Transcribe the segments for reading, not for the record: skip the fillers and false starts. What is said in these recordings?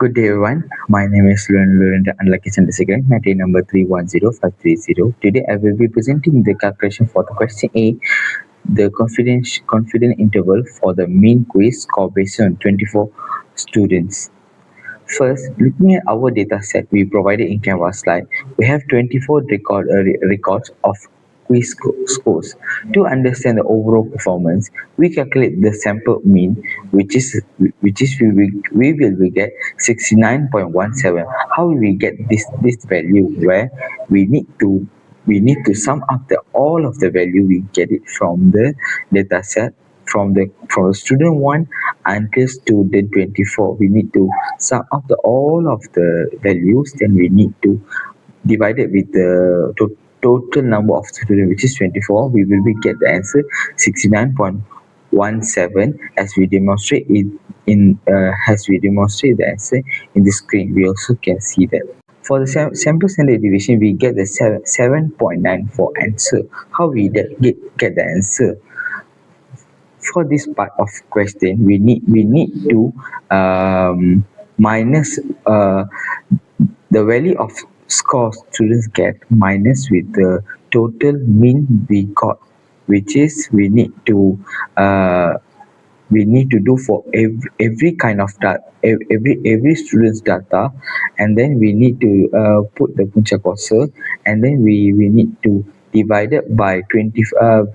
Good day, everyone. My name is Lurendra Unlucky Chandrasekharan, Matrix number 310530. Today, I will be presenting the calculation for the question A, the confidence interval for the mean quiz score based on 24 students. First, looking at our data set we provided in Canvas slide, we have 24 records of quiz scores. To understand the overall performance, we calculate the sample mean, which is we will get 69.17. How will we get this value? Where we need to sum up all of the value we get it from the data set from student 1 until student 24. We need to sum up all of the values, then we need to divide it with the total number of students, which is 24. We will be get the answer 69.17 as we demonstrate as we demonstrate the answer in the screen. We also can see that for the sample standard deviation, we get the 7.94 answer. How we get the answer? For this part of question, we need to minus the value of score students get minus with the total mean we got, which is we need to do for every kind of data, every student's data, and then we need to put the punca kuasa, and then we need to divide it by 20.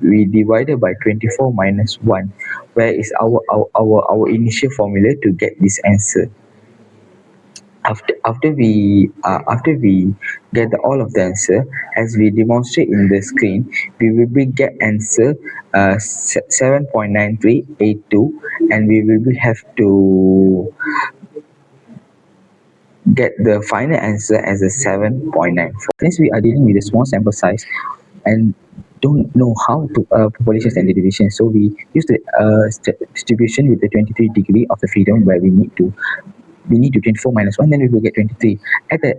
We divided by 24 minus 1, where is our initial formula to get this answer. After we get all of the answer, as we demonstrate in the screen, we will be get answer 7.9382, and we will be have to get the final answer as a 7.94. Since we are dealing with a small sample size and don't know how to population standard deviation, so we use the distribution with the 23 degree of the freedom, where we need to 24 minus 1, then we will get 23. At a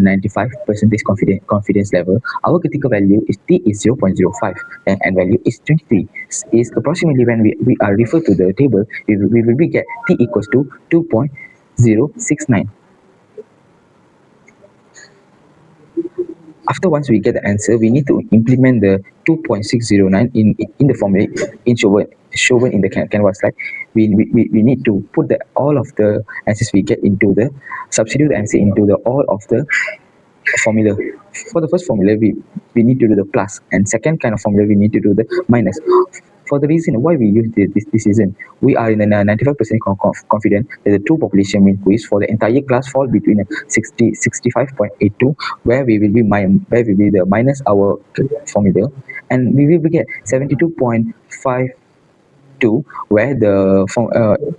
95 percentage confidence level, our critical value is t is 0.05, and value is 23. Is approximately when we are referred to the table, we will be get t equals to 2.069. After once we get the answer, we need to implement the 2.609 in the formula in shown in the canvas slide. We need to put all of the answers we get into the substitute the answer into the all of the formula. For the first formula, we need to do the plus, and second kind of formula we need to do the minus. For the reason why we use this reason, we are in a 95% confident that the true population mean quiz for the entire class fall between 65.82, where we will be the minus our formula, and we will get 72.52, where in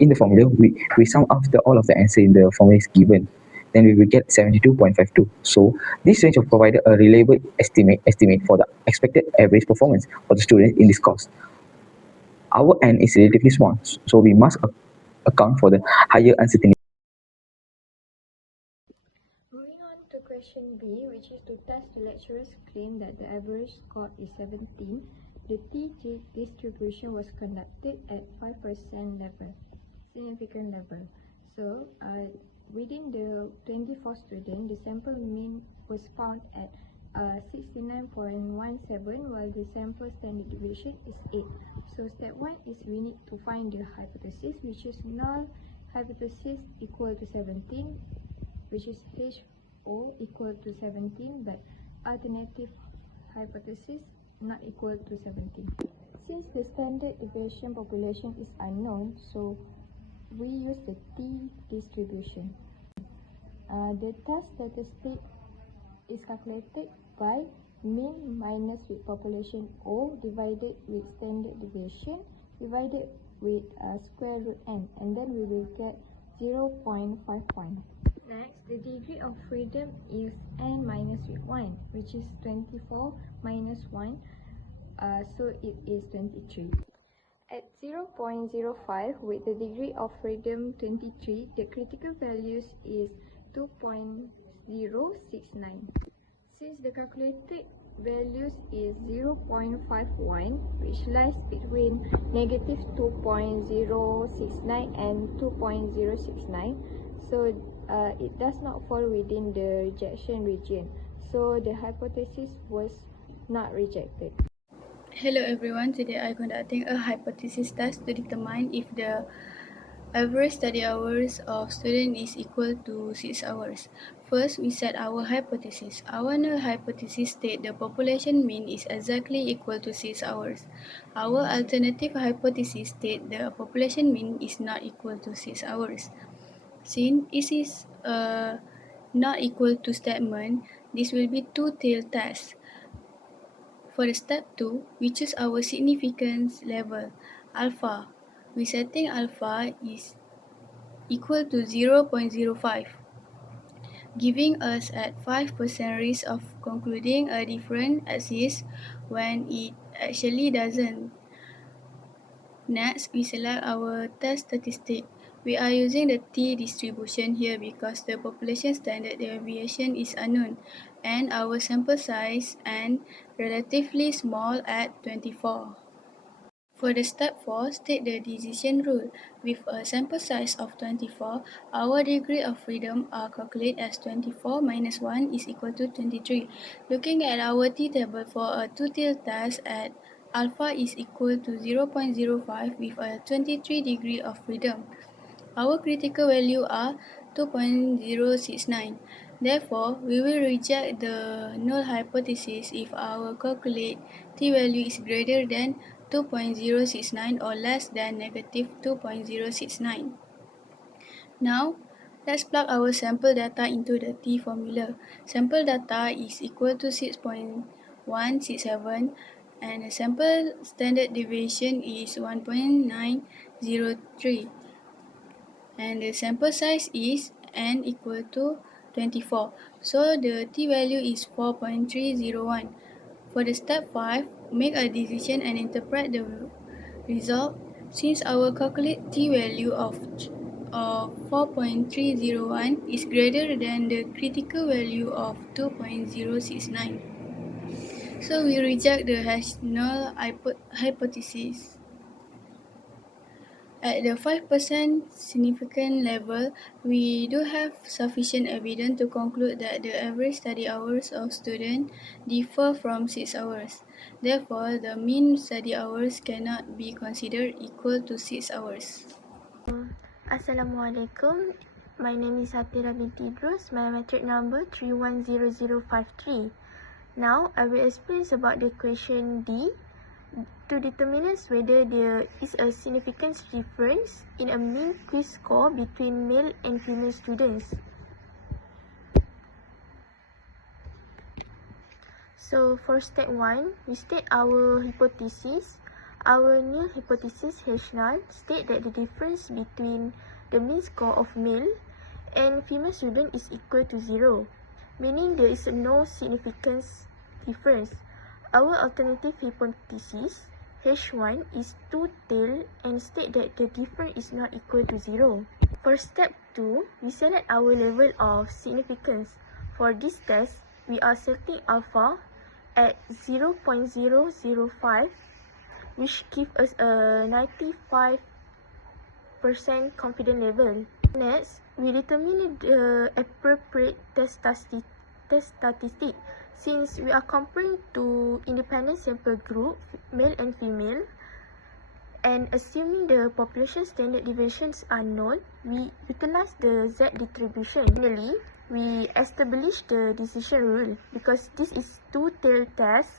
the formula we sum up all of the answer in the formula is given, then we will get 72.52. So this range of provided a reliable estimate for the expected average performance for the student in this course. Our n is relatively small, so we must account for the higher uncertainty. Moving on to question B, which is to test the lecturer's claim that the average score is 17. The T distribution was conducted at 5% level, significant level. So, within the 24 students, the sample mean was found at 69.17, while the sample standard deviation is 8. So step 1 is we need to find the hypothesis, which is null hypothesis equal to 17, which is HO equal to 17, but alternative hypothesis not equal to 17. Since the standard deviation population is unknown, so we use the T distribution. The test statistic is calculated by mean minus with population O divided with standard deviation divided with square root n, and then we will get 0.51. Next, the degree of freedom is n minus with 1, which is 24 minus 1, so it is 23. At 0.05, with the degree of freedom 23, the critical values is 2.069. Since the calculated values is 0.51, which lies between negative 2.069 and 2.069, So it does not fall within the rejection region. So the hypothesis was not rejected. Hello everyone, today I'm conducting a hypothesis test to determine if the average study hours of student is equal to 6 hours. First, we set our hypothesis. Our null hypothesis states the population mean is exactly equal to 6 hours. Our alternative hypothesis states the population mean is not equal to 6 hours. Since it is not equal to statement, this will be two-tailed test. For step 2, we choose our significance level, alpha. We setting alpha is equal to 0.05, giving us at 5% risk of concluding a difference exists when it actually doesn't. Next, we select our test statistic. We are using the t-distribution here because the population standard deviation is unknown and our sample size and relatively small at 24. For the step 4, state the decision rule. With a sample size of 24, our degree of freedom are calculated as 24 minus 1 is equal to 23. Looking at our t-table for a two-tailed test at alpha is equal to 0.05 with a 23 degree of freedom. Our critical value are 2.069. Therefore, we will reject the null hypothesis if our calculate t-value is greater than 2.069 or less than negative 2.069. Now, let's plug our sample data into the t formula. Sample data is equal to 6.167 and the sample standard deviation is 1.903. And the sample size is n equal to 24. So the t-value is 4.301. For the step 5, make a decision and interpret the result. Since our calculate t-value of 4.301 is greater than the critical value of 2.069. So we reject the null hypothesis. At the 5% significant level, we do have sufficient evidence to conclude that the average study hours of students differ from 6 hours. Therefore, the mean study hours cannot be considered equal to 6 hours. Assalamualaikum. My name is Hatira binti Idrus. My metric number 310053. Now, I will explain about the question D to determine whether there is a significant difference in a mean quiz score between male and female students. So, for step 1, we state our hypothesis. Our new hypothesis H0 state that the difference between the mean score of male and female student is equal to 0, meaning there is no significant difference. Our alternative hypothesis H1 is two-tailed and state that the difference is not equal to 0. For step 2, we select our level of significance. For this test, we are setting alpha at 0.005, which gives us a 95% confidence level. Next, we determine the appropriate test statistic. Since we are comparing to independent sample group, male and female, and assuming the population standard deviations are known, we utilize the Z distribution. Finally, we establish the decision rule. Because this is two-tailed test,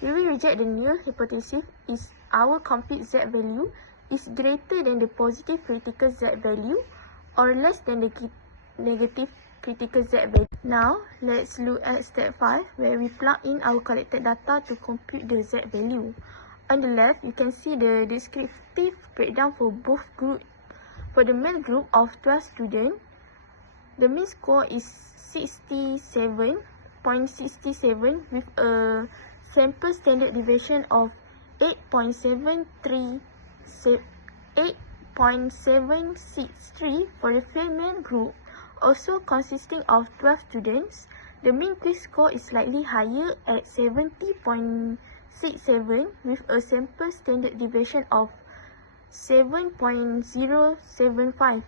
we will reject the null hypothesis if our complete Z value is greater than the positive critical Z value or less than the negative critical Z value. Now, let's look at step 5 where we plug in our collected data to compute the Z value. On the left, you can see the descriptive breakdown for both groups. For the male group of 12 students, the mean score is 67.67 with a sample standard deviation of 8.763 for the female group, also consisting of 12 students. The mean quiz score is slightly higher at 70.67 with a sample standard deviation of 7.075.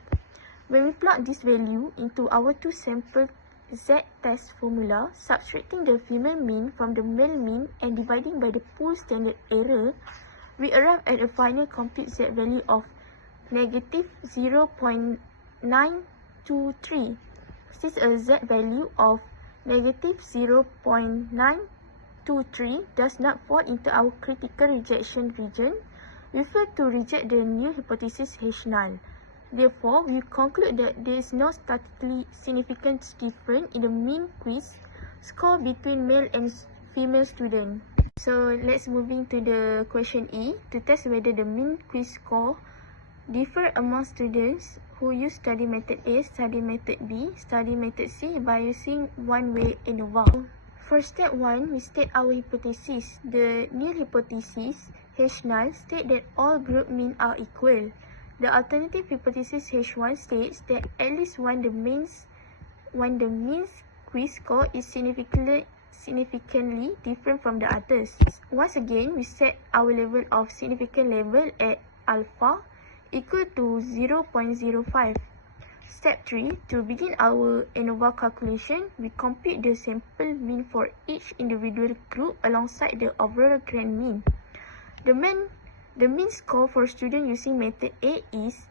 When we plug this value into our two-sample z-test formula, subtracting the female mean from the male mean and dividing by the pool standard error, we arrive at a final compute z value of negative 0.923. Since a z value of negative 0.923 does not fall into our critical rejection region, we fail to reject the null hypothesis H null. Therefore, we conclude that there is no statistically significant difference in the mean quiz score between male and female students. So, let's moving to the question E to test whether the mean quiz score differ among students who use study method A, study method B, study method C by using one-way ANOVA. For step 1, we state our hypothesis. The null hypothesis H null states that all group mean are equal. The alternative hypothesis H1 states that at least one the means quiz score is significantly different from the others. Once again, we set our level of significant level at alpha equal to 0.05. Step 3, to begin our ANOVA calculation, we compute the sample mean for each individual group alongside the overall grand mean. The mean score for students using method A is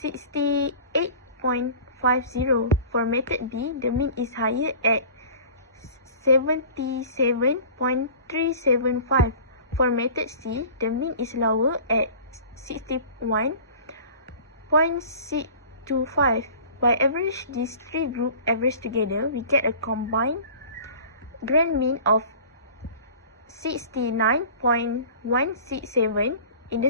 68.50. For method B, the mean is higher at 77.375. For method C, the mean is lower at 61.625. By average these three group average together, we get a combined grand mean of 69.167. In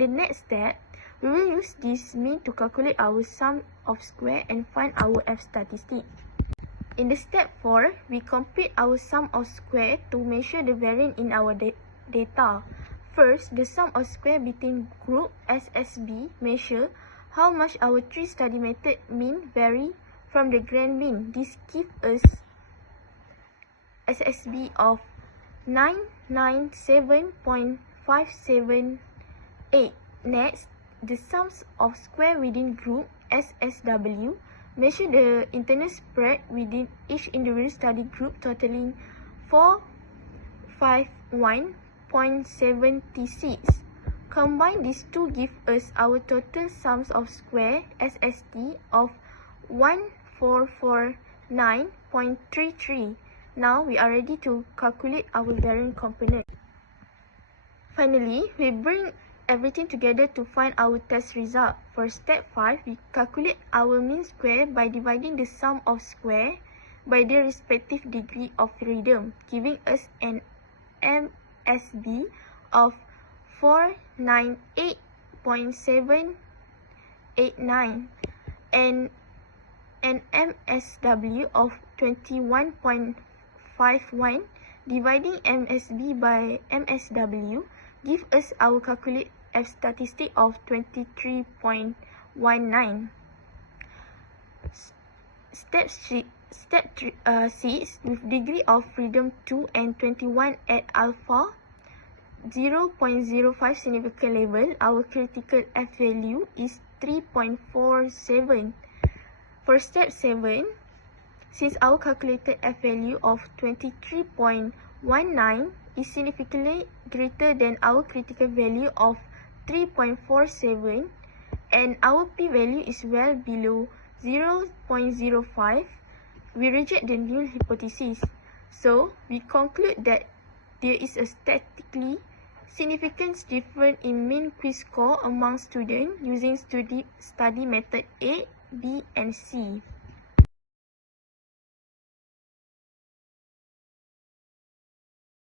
the next step, we will use this mean to calculate our sum of square and find our F statistic. In the step 4, we compute our sum of square to measure the variance in our data. First, the sum of square between group SSB measure how much our three study method mean vary from the grand mean. This gives us SSB of 997.578. Next, the sums of square within group SSW measure the internal spread within each individual study group totaling 451.76. Combine these two give us our total sums of square SST of 1449.33. Now we are ready to calculate our variance component. Finally, we bring everything together to find our test result. For step 5, we calculate our mean square by dividing the sum of square by their respective degree of freedom, giving us an MSB of 498.789 and an MSW of 21.51. Dividing MSB by MSW give us our calculate F statistic of 23.19. Step 6 with degree of freedom 2 and 21 at alpha 0.05 significant level, our critical F value is 3.47. For step 7, since our calculated F value of 23.19 is significantly greater than our critical value of 3.47 and our P value is well below 0.05, we reject the null hypothesis. So, we conclude that there is a statistically significant difference in mean quiz score among students using study method A, B, and C.